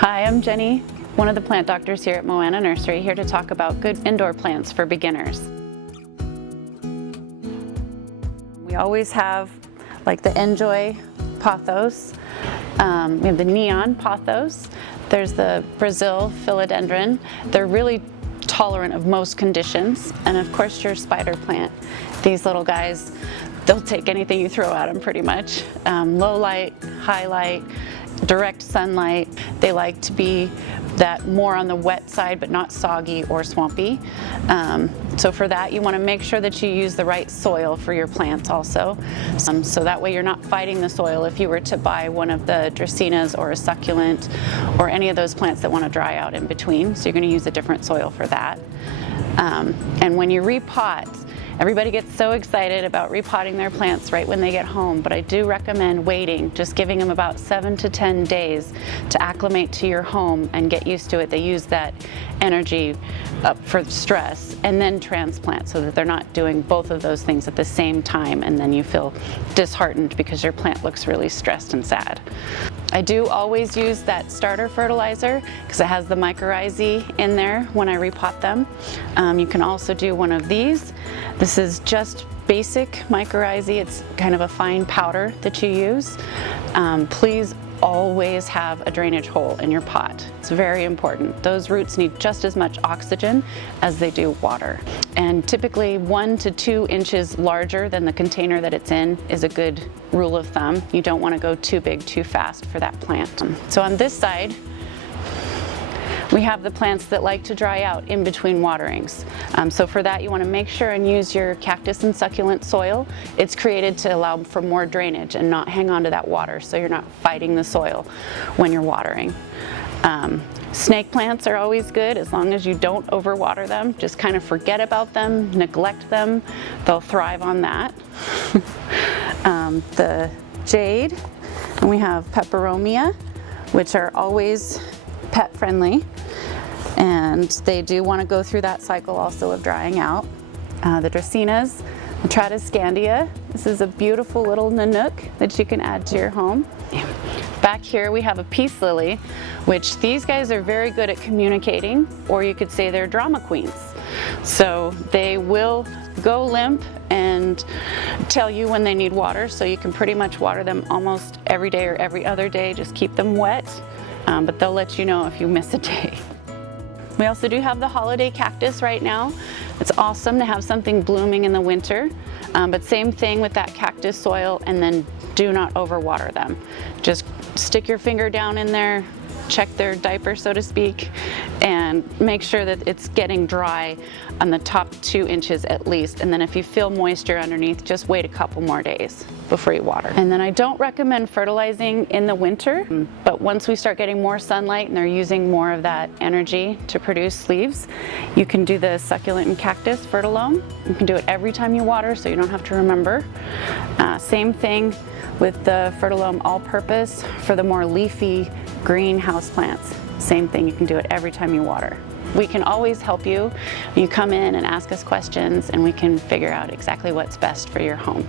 Hi, I'm Jenny, one of the plant doctors here at Moana Nursery, here to talk about good indoor plants for beginners. We always have like the Enjoy pothos, we have the neon pothos, there's the Brazil philodendron. They're really tolerant of most conditions, and of course your spider plant. These little guys, they'll take anything you throw at them pretty much. Low light, high light, direct sunlight. They like to be that more on the wet side but not soggy or swampy. So for that you want to make sure that you use the right soil for your plants also. So that way you're not fighting the soil if you were to buy one of the dracaenas or a succulent or any of those plants that want to dry out in between. So you're going to use a different soil for that. And when you repot, everybody gets so excited about repotting their plants right when they get home, but I do recommend waiting, just giving them about 7 to 10 days to acclimate to your home and get used to it. They use that energy up for stress and then transplant, so that they're not doing both of those things at the same time, and then you feel disheartened because your plant looks really stressed and sad. I do always use that starter fertilizer because it has the mycorrhizae in there when I repot them. You can also do one of these. This is just basic mycorrhizae. It's kind of a fine powder that you use. Please always have a drainage hole in your pot. It's very important. Those roots need just as much oxygen as they do water. And typically 1 to 2 inches larger than the container that it's in is a good rule of thumb. You don't want to go too big too fast for that plant. So on this side, we have the plants that like to dry out in between waterings. So for that you want to make sure and use your cactus and succulent soil. It's created to allow for more drainage and not hang on to that water, so you're not fighting the soil when you're watering. Snake plants are always good as long as you don't overwater them. Just kind of forget about them, neglect them. They'll thrive on that. The jade, and we have peperomia, which are always pet friendly, and they do want to go through that cycle also of drying out. The dracaenas, the Tradescandia. This is a beautiful little nanook that you can add to your home. Back here we have a peace lily, which these guys are very good at communicating, or you could say they're drama queens. So they will go limp and tell you when they need water, so you can pretty much water them almost every day or every other day. Just keep them wet. But they'll let you know if you miss a day. We also do have the holiday cactus right now. It's awesome to have something blooming in the winter, but same thing with that cactus soil, and then do not overwater them. Just stick your finger down in there, check their diaper, so to speak, and make sure that it's getting dry on the top 2 inches at least. And then if you feel moisture underneath, just wait a couple more days before you water. And then I don't recommend fertilizing in the winter, but once we start getting more sunlight and they're using more of that energy to produce leaves, you can do the succulent and cactus fertilome. You can do it every time you water, so you don't have to remember. Same thing with the fertilome all-purpose for the more leafy green houseplants. Same thing, you can do it every time you water. We can always help you. You come in and ask us questions, and we can figure out exactly what's best for your home.